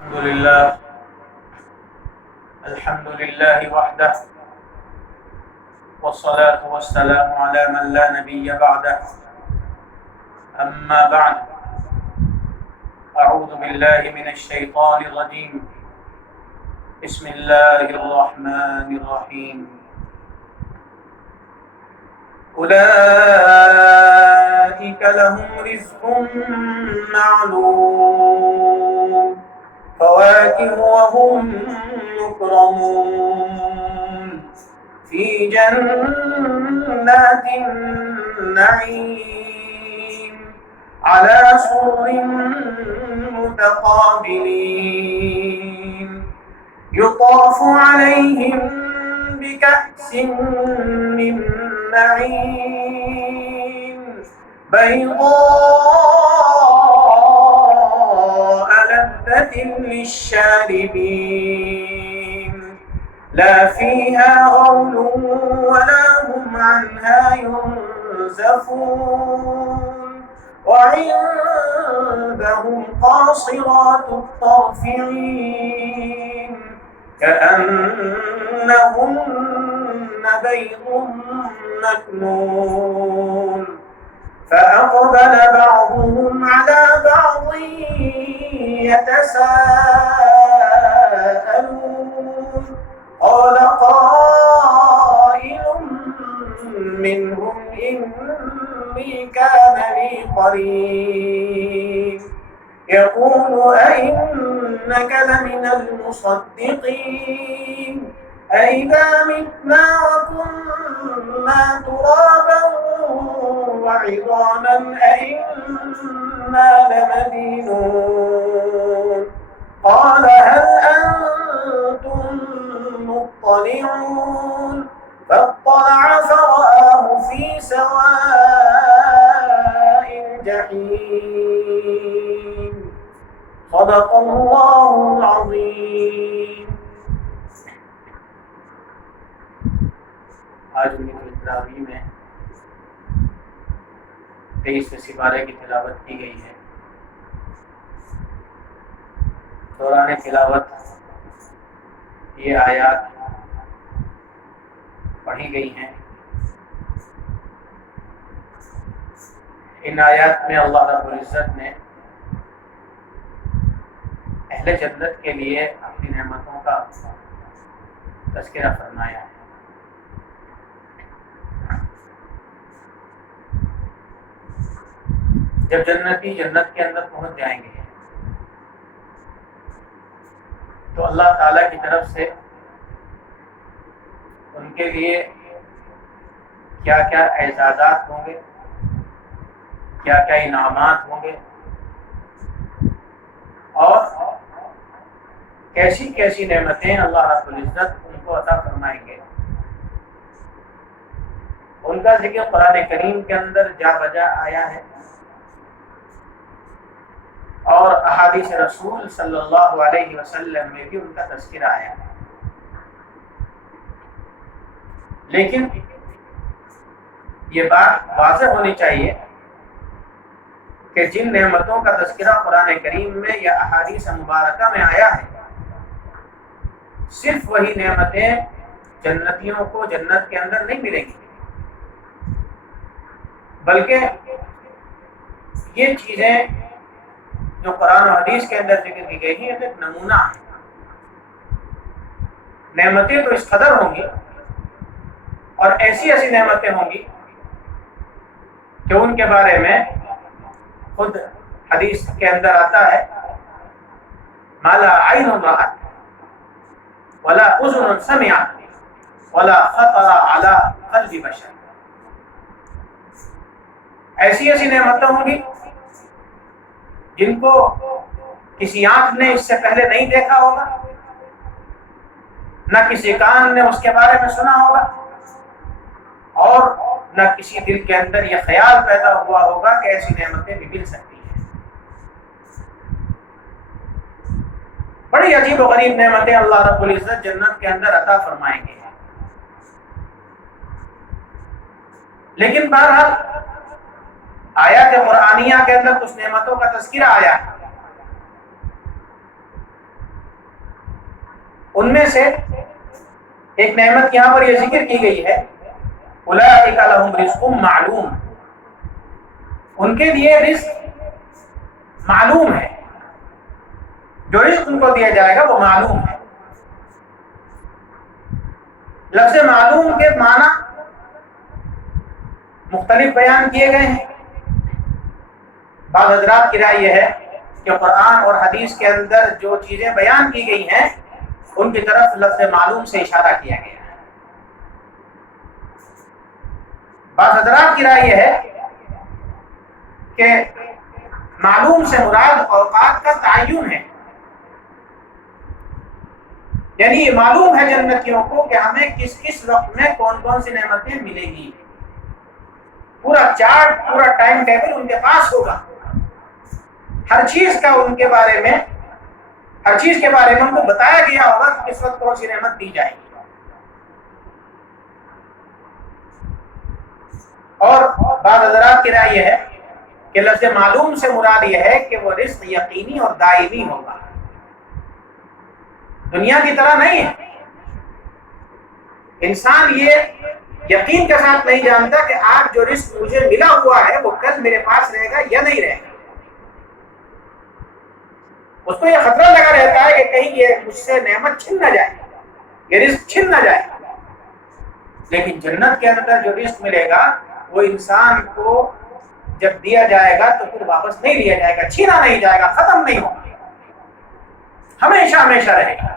الحمد لله وحده والصلاة والسلام على من لا نبي بعده أما بعد أعوذ بالله من الشيطان الرجيم بسم الله الرحمن الرحيم أولئك لهم رزق معلوم فواكه وهم مكرمون في جنات النعيم على سرر متقابلين يطاف عليهم بكأس من معين بيضاء لذة للشاربين لا فيها غول ولا هم عنها ينزفون وعندهم قاصرات الطرف عين كأنهن بيض مكنون فأقبل بعضهم على بعض يتساءلون قال قائل منهم إني كان لي قرين يقول أئنك لمن المصدقين أئذا متنا وكنا ترابا وعظاما أئنا لمدينون قال هل أنتم مطلعون فاطلع فرآه في سواء الجحيم صدق الله العظيم. آج التراویح میں 23 سپارے کی تلاوت کی گئی ہے. دوران تلاوت یہ آیات پڑھی گئی ہیں. ان آیات میں اللہ رب العزت نے اہل جنت کے لیے اپنی نعمتوں کا تذکرہ فرمایا ہے. جب جنتی جنت کے اندر پہنچ جائیں گے تو اللہ تعالیٰ کی طرف سے ان کے لیے کیا کیا اعزازات ہوں گے، کیا کیا انعامات ہوں گے، اور کیسی کیسی نعمتیں اللہ رب العزت ان کو عطا فرمائیں گے. ان کا ذکر قرآن کریم کے اندر جا بجا آیا ہے اور احادیث رسول صلی اللہ علیہ وسلم میں بھی ان کا تذکرہ آیا ہے. لیکن یہ بات واضح ہونی چاہیے کہ جن نعمتوں کا تذکرہ قرآن کریم میں یا احادیث مبارکہ میں آیا ہے، صرف وہی نعمتیں جنتیوں کو جنت کے اندر نہیں ملیں گی، بلکہ یہ چیزیں جو قرآن و حدیث کے اندر ذکر کی گئی ہیں ایک نمونہ ہے. نعمتیں تو اس قدر ہوں گی اور ایسی ایسی نعمتیں ہوں گی کہ ان کے بارے میں خود حدیث کے اندر آتا ہے ما لا عین رأت ولا اذن سمعت ولا خطر على قلب بشر. ایسی ایسی نعمتیں ہوں گی جن کو کسی آنکھ نے اس سے پہلے نہیں دیکھا ہوگا، نہ کسی کان نے اس کے بارے میں سنا ہوگا، اور نہ کسی دل کے اندر یہ خیال پیدا ہوا ہوگا کہ ایسی نعمتیں بھی مل سکتی ہیں. بڑی عجیب و غریب نعمتیں اللہ رب العزت جنت کے اندر عطا فرمائیں گے. لیکن بہرحال آیات قرآنیہ کے اندر کچھ نعمتوں کا تذکرہ آیا ہے. ان میں سے ایک نعمت یہاں پر یہ ذکر کی گئی ہے، اولئک لہم رزق معلوم، ان کے لیے رزق معلوم ہے، جو رزق ان کو دیا جائے گا وہ معلوم ہے۔ لفظ معلوم کے معنی مختلف بیان کیے گئے ہیں۔ بعض حضرات کی رائے یہ ہے کہ قرآن اور حدیث کے اندر جو چیزیں بیان کی گئی ہیں ان کی طرف لفظ معلوم سے اشارہ کیا گیا ہے۔ بعض حضرات کی رائے یہ ہے کہ معلوم سے مراد اوقات کا تعین ہے، یعنی یہ معلوم ہے جنتیوں کو کہ ہمیں کس کس وقت میں کون کون سی نعمتیں ملے گی، پورا چارٹ، پورا ٹائم ٹیبل ان کے پاس ہوگا، ہر چیز کا ان کے بارے میں، ہر چیز کے بارے میں ان کو بتایا گیا ہوگا کہ کس وقت کون سی نعمت دی جائے گی۔ اور بعض حضرات کی رائے یہ ہے کہ لفظ معلوم سے مراد یہ ہے کہ وہ رزق یقینی اور دائمی ہوگا، دنیا کی طرح نہیں ہے۔ انسان یہ یقین کے ساتھ نہیں جانتا کہ آج جو رزق مجھے ملا ہوا ہے وہ کل میرے پاس رہے گا یا نہیں رہے گا۔ اس کو یہ خطرہ لگا رہتا ہے کہ کہیں یہ مجھ سے نعمت چھن نہ جائے، یہ رزق چھن نہ جائے۔ لیکن جنت کے اندر جو رزق ملے گا وہ انسان کو جب دیا جائے گا تو پھر واپس نہیں لیا جائے گا، چھینا نہیں جائے گا، ختم نہیں ہوگا، ہمیشہ ہمیشہ رہے گا۔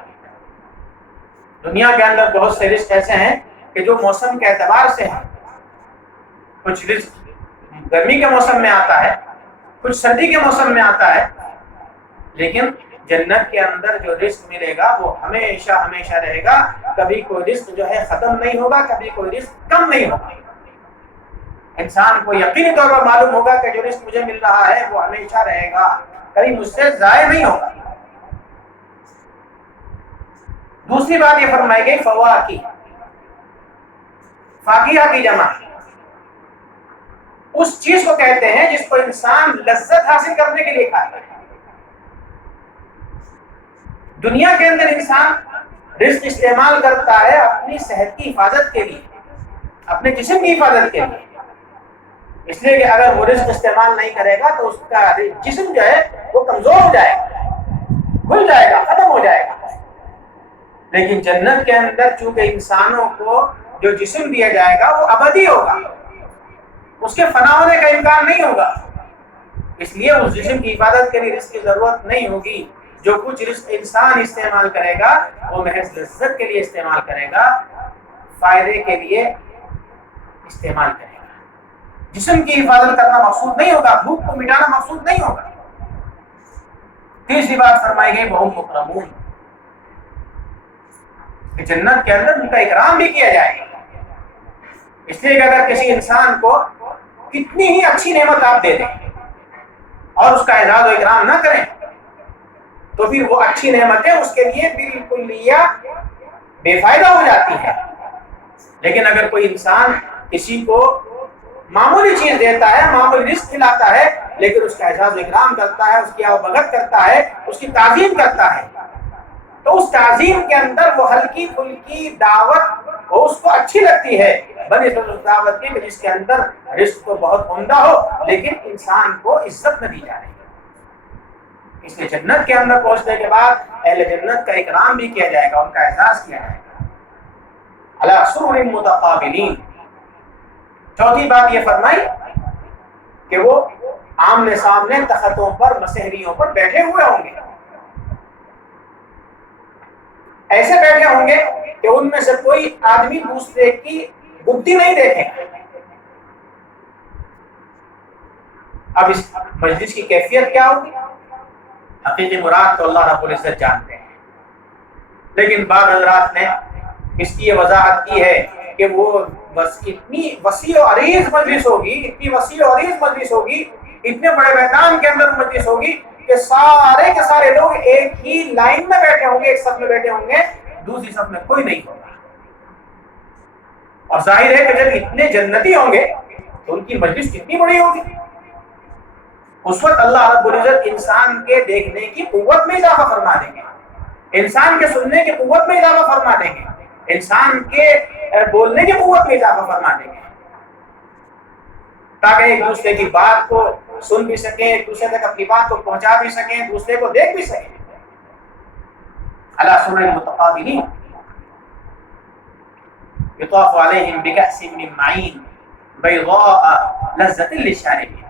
دنیا کے اندر بہت سے رزق ایسے ہیں کہ جو موسم کے اعتبار سے ہیں، کچھ رزق گرمی کے موسم میں آتا ہے، کچھ سردی کے موسم میں آتا ہے، لیکن جنت کے اندر جو رزق ملے گا وہ ہمیشہ ہمیشہ رہے گا، کبھی کوئی رزق جو ہے ختم نہیں ہوگا، کبھی کوئی رزق کم نہیں ہوگا۔ انسان کو یقینی طور پر معلوم ہوگا کہ جو رزق مجھے مل رہا ہے وہ ہمیشہ رہے گا، کبھی مجھ سے ضائع نہیں ہوگا۔ دوسری بات یہ فرمائی گئی فواکی، فاکیہ کی جمع اس چیز کو کہتے ہیں جس کو انسان لذت حاصل کرنے کے لیے کھاتا ہے۔ دنیا کے اندر انسان رزق استعمال کرتا ہے اپنی صحت کی حفاظت کے لیے، اپنے جسم کی حفاظت کے لیے، اس لیے کہ اگر وہ رزق استعمال نہیں کرے گا تو اس کا جسم جو ہے وہ کمزور ہو جائے گا، بھول جائے گا، ختم ہو جائے گا۔ لیکن جنت کے اندر چونکہ انسانوں کو جو جسم دیا جائے گا وہ ابدی ہوگا، اس کے فنا ہونے کا امکان نہیں ہوگا، اس لیے اس جسم کی حفاظت کے لیے رزق کی ضرورت نہیں ہوگی۔ جو کچھ رزق انسان استعمال کرے گا وہ محض لذت کے لیے استعمال کرے گا، فائدے کے لیے استعمال کرے گا۔ جسم کی حفاظت کرنا مقصود نہیں ہوگا، بھوک کو مٹانا مقصود نہیں ہوگا۔ تیسری بات فرمائی گئی وہم مکرمون، کہ جنت کے اندر ان کا اکرام بھی کیا جائے گا۔ اس لیے کہ اگر کسی انسان کو کتنی ہی اچھی نعمت آپ دے دیں اور اس کا اعزاز و اکرام نہ کریں تو پھر وہ اچھی نعمتیں اس کے لیے بالکل بے فائدہ ہو جاتی ہیں۔ لیکن اگر کوئی انسان کسی کو معمولی چیز دیتا ہے، معمولی رزق کھلاتا ہے، لیکن اس کا اعزاز و اکرام کرتا ہے، اس کی آؤ-بھگت کرتا ہے، اس کی تعظیم کرتا ہے، تو اس تعظیم کے اندر وہ ہلکی پھلکی دعوت وہ اس کو اچھی لگتی ہے بنسبت اس دعوت کی جس کے اندر رزق تو بہت عمدہ ہو لیکن انسان کو عزت نہ دی جا رہی۔ اس لیے جنت کے اندر پہنچنے کے بعد اہل جنت کا اکرام بھی کیا جائے گا، ان کا اعزاز کیا جائے گا۔ علی سرر متقابلین، چوتھی بات یہ فرمائی کہ وہ آمنے سامنے تختوں پر، مسہریوں پر بیٹھے ہوئے ہوں گے، ایسے بیٹھے ہوں گے کہ ان میں سے کوئی آدمی دوسرے کی گدی نہیں دیکھے گا۔ اب اس مجلس کی کیفیت کیا ہوگی؟ حقیقی مراد تو اللہ رب العزت جانتے ہیں، لیکن بعض حضرات نے اس کی یہ وضاحت کی ہے کہ وہ اتنی وسیع و عریض مجلس ہوگی، اتنی وسیع و عریض مجلس ہوگی، اتنے بڑے میدان کے اندر مجلس ہوگی کہ سارے کے سارے لوگ ایک ہی لائن میں بیٹھے ہوں گے، ایک صف میں بیٹھے ہوں گے، دوسری صف میں کوئی نہیں ہوگا۔ اور ظاہر ہے کہ جب اتنے جنتی ہوں گے تو ان کی مجلس کتنی بڑی ہوگی۔ اس وقت اللہ رب العزت انسان کے دیکھنے کی قوت میں اضافہ فرما دیں گے، انسان کے سننے کی قوت میں اضافہ فرما دیں گے، انسان کے بولنے کی قوت میں اضافہ فرما دیں گے، تاکہ ایک دوسرے کی بات کو سن بھی سکیں، ایک دوسرے تک اپنی بات کو پہنچا بھی سکیں، دوسرے کو دیکھ بھی سکیں۔ علی سرر متقابلین یطاف علیہم بکأس من معین بیضاء لذۃ للشاربین۔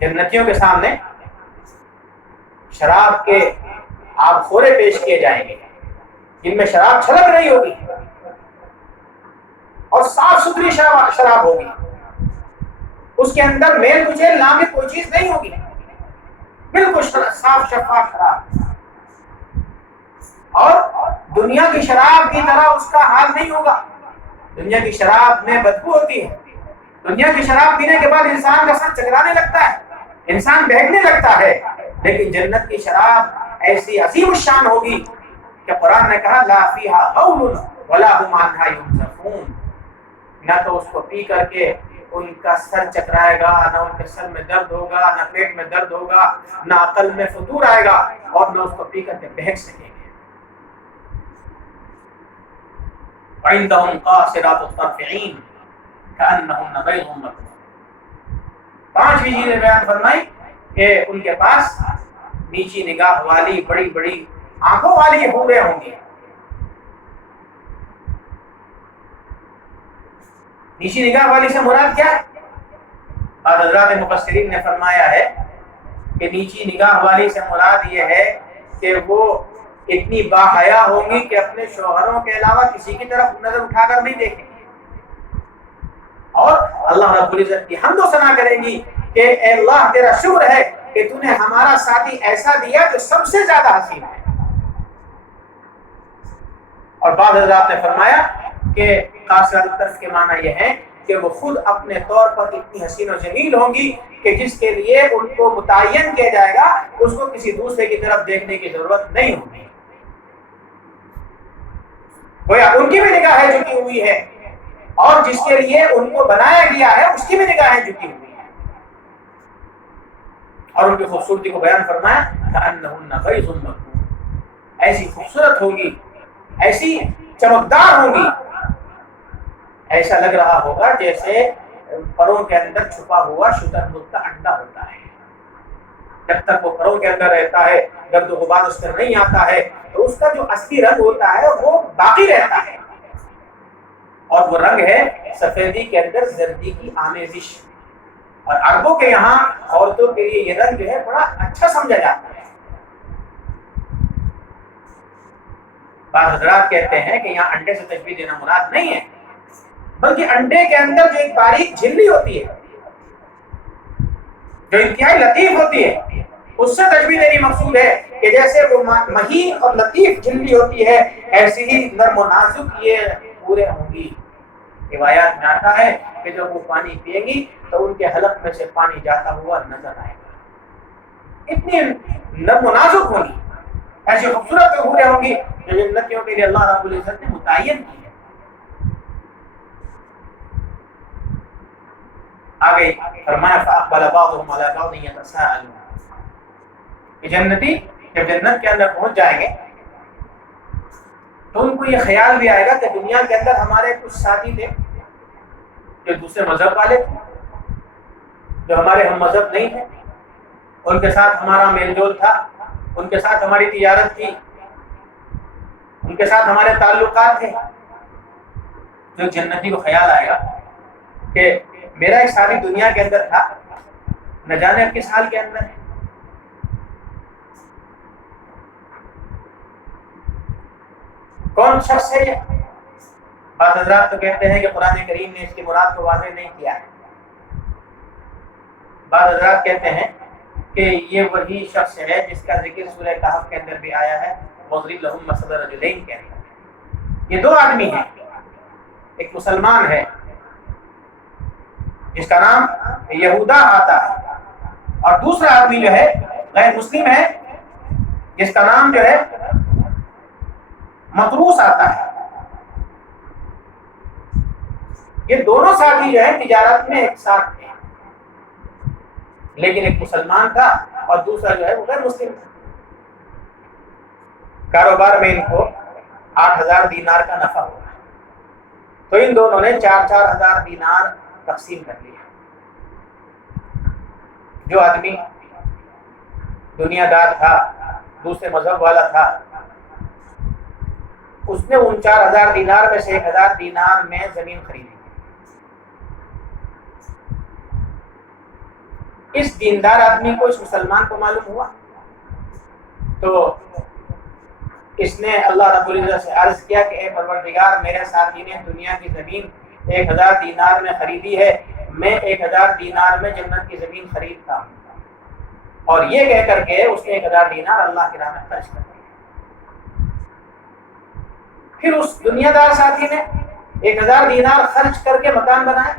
جنتیوں کے سامنے شراب کے آبخورے پیش کیے جائیں گے جن میں شراب چھلک رہی ہوگی اور صاف ستھری شراب ہوگی، اس کے اندر میل کچیل نامی کوئی چیز نہیں ہوگی، بالکل صاف شفاف شراب۔ اور دنیا کی شراب کی طرح اس کا حال نہیں ہوگا، دنیا کی شراب میں بدبو ہوتی ہے، دنیا کی شراب پینے کے بعد انسان کا سر چکرانے لگتا ہے، انسان بہکنے لگتا ہے، لیکن جنت کی شراب ایسی عظیم الشان ہوگی کہ قرآن نے کہا لا فیہا غول ولا هم عنہا ینزفون، نہ تو اس کو پی کر کے ان کا سر چکرائے گا، نہ ان کے سر میں درد ہوگا، نہ پیٹ میں درد ہوگا، نہ عقل میں فتور آئے گا، اور نہ اس کو پی کر کے بہک سکیں گے۔ وعندهم قاصرات الطرف عین کأنہن بیض مکنون۔ پانچویں چیزیں بیان فرمائی کہ ان کے پاس نیچی نگاہ والی بڑی بڑی آنکھوں والی حوریں ہوں گی۔ نیچی نگاہ والی سے مراد کیا ہے؟ بعض حضرات مفسرین نے فرمایا ہے کہ نیچی نگاہ والی سے مراد یہ ہے کہ وہ اتنی باحیا ہوں گی کہ اپنے شوہروں کے علاوہ کسی کی طرف نظر اٹھا کر نہیں دیکھیں گی، اور اللہ رب العزت کی حمد و ثنا کریں گی کہ اے اللہ تیرا شکر ہے کہ تو نے ہمارا ساتھی ایسا دیا جو سب سے زیادہ حسین ہے۔ اور بعض حضرات نے فرمایا کہ قاصرات الطرف کے معنی یہ ہے کہ وہ خود اپنے طور پر اتنی حسین و جمیل ہوں گی کہ جس کے لیے ان کو متعین کیا جائے گا اس کو کسی دوسرے کی طرف دیکھنے کی ضرورت نہیں ہوگی، گویا ان کی بھی نگاہیں جھکی ہوئی ہے، اور جس کے لیے ان کو بنایا گیا ہے اس کی بھی نگاہیں جھکی ہوئی ہیں، اور ان کی خوبصورتی کو بیان فرمایا کأنہن بیض مکنون، ایسی خوبصورت ہوگی، ایسی چمکدار ہوں گی، ایسا لگ رہا ہوگا جیسے پروں کے اندر چھپا ہوا شتر مرغ کا انڈا ہوتا ہے، جب تک وہ پروں کے اندر رہتا ہے گرد و غبار اس پر نہیں آتا ہے تو اس کا جو اصلی رنگ ہوتا ہے وہ باقی رہتا ہے، اور وہ رنگ ہے سفیدی کے اندر زردی کی آمیزش، اور عربوں کے یہاں عورتوں کے لیے یہ رنگ جو ہے بڑا اچھا سمجھا جاتا ہے۔ بعض حضرات کہتے ہیں کہ یہاں انڈے سے تشبیہ دینا مراد نہیں ہے، بلکہ انڈے کے اندر جو ایک باریک جھلی ہوتی ہے جو انتہائی لطیف ہوتی ہے اس سے تشبیہ دینی مقصود ہے کہ جیسے وہ مہین اور لطیف جھلی ہوتی ہے ایسی ہی نرم و نازک یہ پورے ہوں گی۔ روایات میں آتا ہے کہ جب وہ پانی پیئیں گی تو ان کے حلق میں سے پانی جاتا ہوا نظر آئے گا، اتنی نرم و نازک ہوں گی، ایسی خوبصورت حوریں ہوں گی جو جنتیوں کے لیے اللہ رب العزت نے متعین کی ہے۔ آگے فرمایا فَأَقْبَلَ بَعْضُهُمْ عَلَى بَعْضٍ يَتَسَاءَلُونَ، کہ جنتی جب جنت کے اندر پہنچ جائیں گے تو ان کو یہ خیال بھی آئے گا کہ دنیا کے اندر ہمارے کچھ ساتھی تھے جو دوسرے مذہب والے تھے، جو ہمارے ہم مذہب نہیں تھے، ان کے ساتھ ہمارا میل جول تھا، ان کے ساتھ ہماری تجارت تھی، ان کے ساتھ ہمارے تعلقات تھے۔ جو جنتی کو خیال آئے گا کہ میرا ایک ساتھی دنیا کے اندر تھا، نہ جانے اب کس حال کے اندر ہے۔ کون شخص ہے یہ؟ بعض حضرات تو کہتے ہیں کہ قرآن کریم نے اس کی مراد کو واضح نہیں کیا ہے، بعض حضرات کہتے ہیں کہ یہ وہی شخص ہے جس کا ذکر سورہ کہف کے اندر بھی آیا ہے، وَاضْرِبْ لَهُم مَثَلَ رَجُلَيْنِ کے اندر۔ یہ دو آدمی ہیں، ایک مسلمان ہے جس کا نام یہودا آتا ہے، اور دوسرا آدمی جو ہے غیر مسلم ہے جس کا نام جو ہے مطروس آتا ہے۔ یہ دونوں ساتھی جو ہے تجارت میں ایک ساتھ تھے، لیکن ایک مسلمان تھا اور دوسرا جو ہے وہ غیر مسلم تھا. کاروبار میں ان کو 8,000 دینار کا نفع ہوا. تو ان دونوں نے 4,000 دینار تقسیم کر لیا. جو آدمی دنیا دار تھا، دوسرے مذہب والا تھا، اس نے ان 4,000 دینار میں سے 1,000 دینار میں زمین خریدی. اس دیندار آدمی کو، اس مسلمان کو معلوم ہوا تو اس نے اللہ رب العزت سے عرض کیا کہ اے پروردگار، میرے ساتھی نے دنیا کی زمین 1,000 دینار میں خریدی ہے، میں 1,000 دینار میں جنت کی زمین خریدتا ہوں. اور یہ کہہ کر کے اس نے 1,000 دینار اللہ کی راہ میں خرچ کر دیا. پھر اس دنیا دار ساتھی نے 1,000 دینار خرچ کر کے مکان بنایا.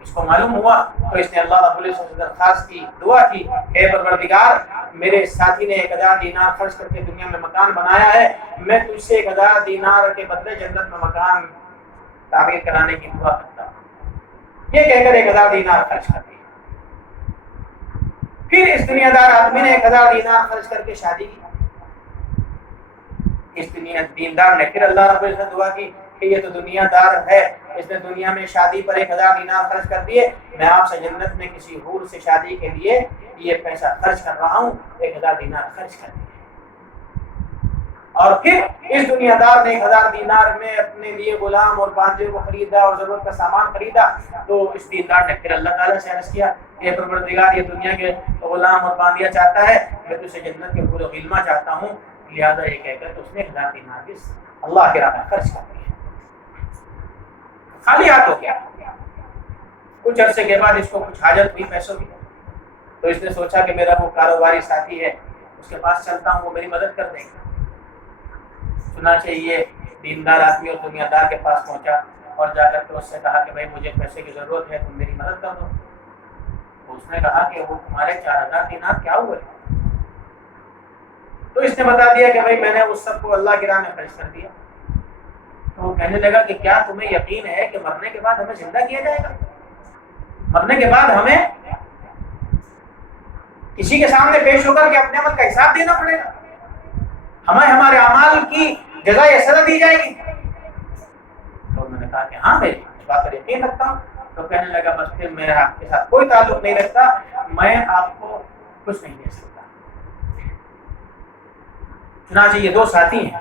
اس کو معلوم ہوا تو اس نے اللہ رب العزت سے درخواست کی، دعا کی، اے پروردگار، میرے ساتھی نے 1,000 دینار خرچ کر کے دنیا میں مکان بنایا ہے، میں تجھ سے 1,000 دینار کے بدلے جنت میں مکان تعمیر کرانے کی دعا کرتا ہوں. یہ کہہ کر 1,000 دینار خرچ کر دیا. پھر اس دنیا دار آدمی نے 1,000 دینار خرچ کر کے شادی کی. اس دیندار نے پھر اللہ رب العزت دعا کی کہ یہ تو دنیا دار ہے، اس نے دنیا میں شادی پر 1,000 دینار خرچ کر دیے، میں آپ سے جنت میں کسی حور سے شادی کے لیے یہ پیسہ خرچ کر رہا ہوں. 1,000 دینار خرچ کر دیے. اور پھر اس دنیا دار نے 1,000 دینار میں اپنے لیے غلام اور باندے کو خریدا اور ضرورت کا سامان خریدا. تو اس دیندار نے پھر اللہ تعالیٰ سے عرض کیا کہ اے پروردگار، یہ دنیا کے غلام اور باندیا چاہتا ہے، میں تجھ سے جنت کے پورے غلما چاہتا ہوں. لہٰذا یہ کہہ کر اس نے 1,000 دینار بھی اللہ کے راہ میں خرچ کر دیا. خالی ہاتھ ہو گیا. کچھ عرصے کے بعد اس کو کچھ حاجت ہوئی پیسوں کی، تو اس نے سوچا کہ میرا وہ کاروباری ساتھی ہے، اس کے پاس چلتا ہوں، وہ میری مدد کر دیں گے. چنانچہ یہ دیندار آدمی اور دنیا دار کے پاس پہنچا اور جا کر کے اس سے کہا کہ بھائی مجھے پیسے کی ضرورت ہے، تم میری مدد کر دو. تو اس نے کہا کہ وہ تمہارے 4,000 دینار کیا ہوئے؟ تو اس نے بتا دیا کہ بھائی میں نے اس سب کو اللہ کی راہ میں خرچ کر دیا. تو وہ کہنے لگا کہ کیا تمہیں یقین ہے کہ مرنے کے بعد ہمیں زندہ کیا جائے گا؟ مرنے کے بعد ہمیں کسی کے سامنے پیش ہو کر کے اپنے عمل کا حساب دینا پڑے گا؟ ہمیں ہمارے اعمال کی جزائے سزا دی جائے گی؟ تو میں نے کہا کہ ہاں میں اس بات پر یقین رکھتا ہوں. تو کہنے لگا بس پھر میرا آپ کے ساتھ کوئی تعلق نہیں رکھتا، میں آپ کو کچھ نہیں دے سکتا. چنانچہ یہ دو ساتھی ہیں.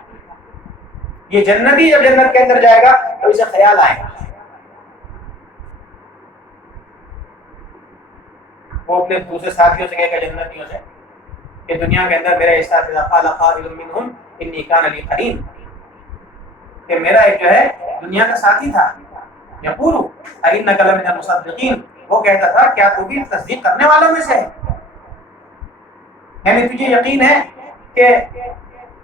یہ جنتی جب جنت کے اندر جائے گا تو اسے خیال آئے گا، وہ اپنے دوسرے ساتھیوں سے کہے گا، جنتیوں سے، کہ دنیا کے اندر میرے ساتھ قال قائل منهم انی کان لی قرین، کہ میرا ایک جو ہے دنیا کا ساتھی تھا، یقول ائنک لمن المصدقین، وہ کہتا تھا کیا تو بھی تصدیق کرنے والوں میں سے ہے؟ یعنی تجھے یقین ہے کہ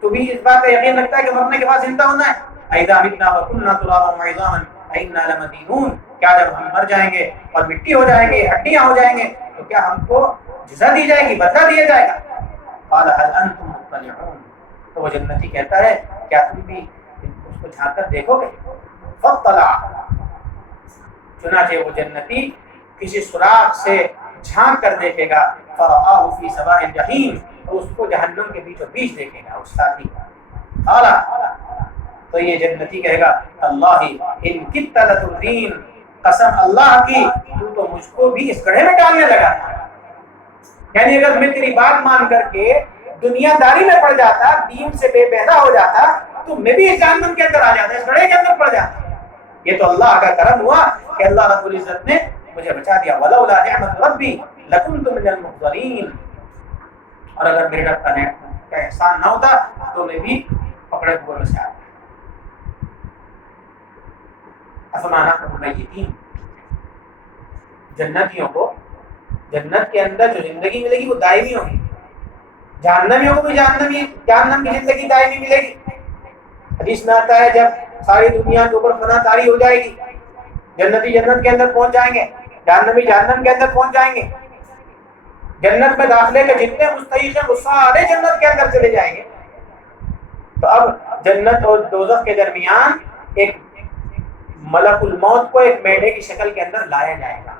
تو بھی اس بات کا یقین رکھتا ہے کہ مرنے کے بعد زندہ ہونا ہے؟ اذا متنا وكنا ترابا وعظاما ائنا لمدینون، کیا جب ہم مر جائیں گے اور مٹی ہو جائیں گے، ہڈیاں ہو جائیں گے، تو کیا ہم کو جزا دی جائے گی، بدلہ دیا جائے گا؟ قال هل انتم مطلعون، تو وہ جنتی کہتا ہے کیا تم بھی اس کو جھانک کر دیکھو گے؟ فاطلع، چنانچہ وہ جنتی کسی سوراخ سے جھانک کر دیکھے گا، فرآہ فی سواء الجحیم، تو اس کو جہنم کے بیچوں بیچ دیکھے گا اس ساتھی کا. قال، تو یہ جنتی کہے گا اللہ ان کدت لتردین، قسم اللہ کی تو مجھ کو بھی اس گڑھے میں ڈالنے لگا تھا. یعنی اگر میں تیری بات مان کر کے دنیا داری میں پڑ جاتا، دین سے بے پہدا ہو جاتا، تو میں بھی اس جہنم کے اندر آ جاتا، اس گڑھے کے اندر پڑ جاتا. یہ تو اللہ کا کرم ہوا کہ اللہ رب العزت نے مجھے بچا دیا. ولولا نعمت ربی لکنت من المحضرین، اور اگر میرے رب کا احسان نہ ہوتا تو میں بھی پکڑے ہوئے میں سے آتا. افمانا میتین، جنتیوں کو جنت کے اندر جو زندگی ملے گی وہ دائمی ہوگی، جہنمیوں کو بھی جہنم کی زندگی دائمی ملے گی. حدیث میں آتا ہے جب ساری دنیا کے اوپر فنا طاری ہو جائے گی، جنتی جنت کے اندر پہنچ جائیں گے، جہنمی جہنم کے اندر پہنچ جائیں گے، جنت میں داخلے کے جتنے مستحق ہیں وہ سارے جنت کے اندر چلے جائیں گے. تو اب جنت اور دوزخ کے درمیان ایک ملک الموت کو ایک میڈے کی شکل کے اندر لایا جائے گا.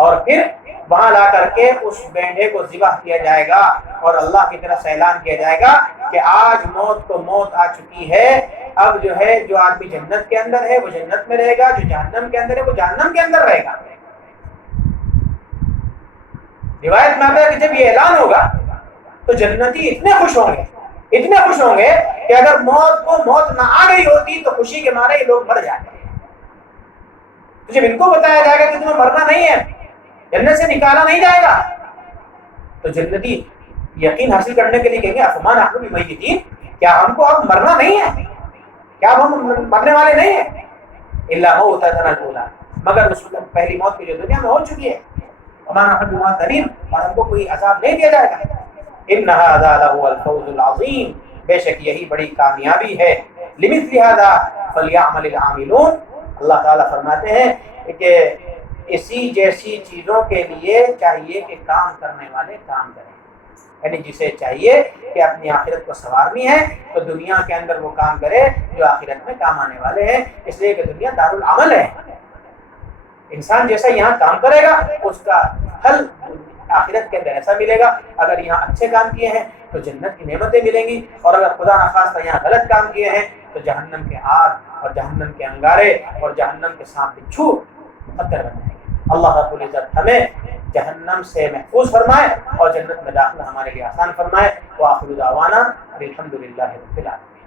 اور پھر وہاں لا کر کے اس مینڈھے کو ذبح کیا جائے گا اور اللہ کی طرف سے اعلان کیا جائے گا کہ آج موت کو موت آ چکی ہے، اب جو ہے جو آدمی جنت کے اندر ہے وہ جنت میں رہے گا، جو جہنم کے اندر ہے وہ جہنم کے اندر رہے گا۔ روایت میں آتا ہے کہ جب یہ اعلان ہوگا تو جنتی اتنے خوش ہوں گے کہ اگر موت کو موت نہ آ گئی ہوتی تو خوشی کے مارے یہ لوگ مر جاتے ہیں۔ تو جب ان کو بتایا جائے گا کہ تمہیں مرنا نہیں ہے، جنت سے نکالا نہیں جائے گا، تو جنتی یقین حاصل کرنے کے لیے کہیں گے افمان احلو بمیتین، کیا ہم کو اب مرنا نہیں ہے، کیا اب ہم مرنے والے نہیں ہیں؟ الا موتۃ الاولى، مگر اس پہلی موت کی جو دنیا میں ہو چکی ہے، وما نحن بمعذبین، اور ہم کو کوئی عذاب نہیں دیا جائے گا۔ ان هذا لهو الفوز العظیم، بے شک یہی بڑی کامیابی ہے۔ لمثل هذا فلیعمل العاملون، اللہ تعالیٰ فرماتے ہیں کہ اسی جیسی چیزوں کے لیے چاہیے کہ کام کرنے والے کام کریں، یعنی جسے چاہیے کہ اپنی آخرت کو سنوارنی ہے تو دنیا کے اندر وہ کام کرے جو آخرت میں کام آنے والے ہیں، اس لیے کہ دنیا دارالعمل ہے۔ انسان جیسا یہاں کام کرے گا اس کا پھل آخرت کے اندر ایسا ملے گا، اگر یہاں اچھے کام کیے ہیں تو جنت کی نعمتیں ملیں گی، اور اگر خدا نخواستہ یہاں غلط کام کیے ہیں تو جہنم کے آگ اور جہنم کے انگارے اور جہنم کے سانپ بچھو مقدر بن جائیں گے۔ اللہ رب العزت ہمیں جہنم سے محفوظ فرمائے اور جنت میں داخلہ ہمارے لیے آسان فرمائے۔ وآخر دعوانا الحمد للہ رب العالمین۔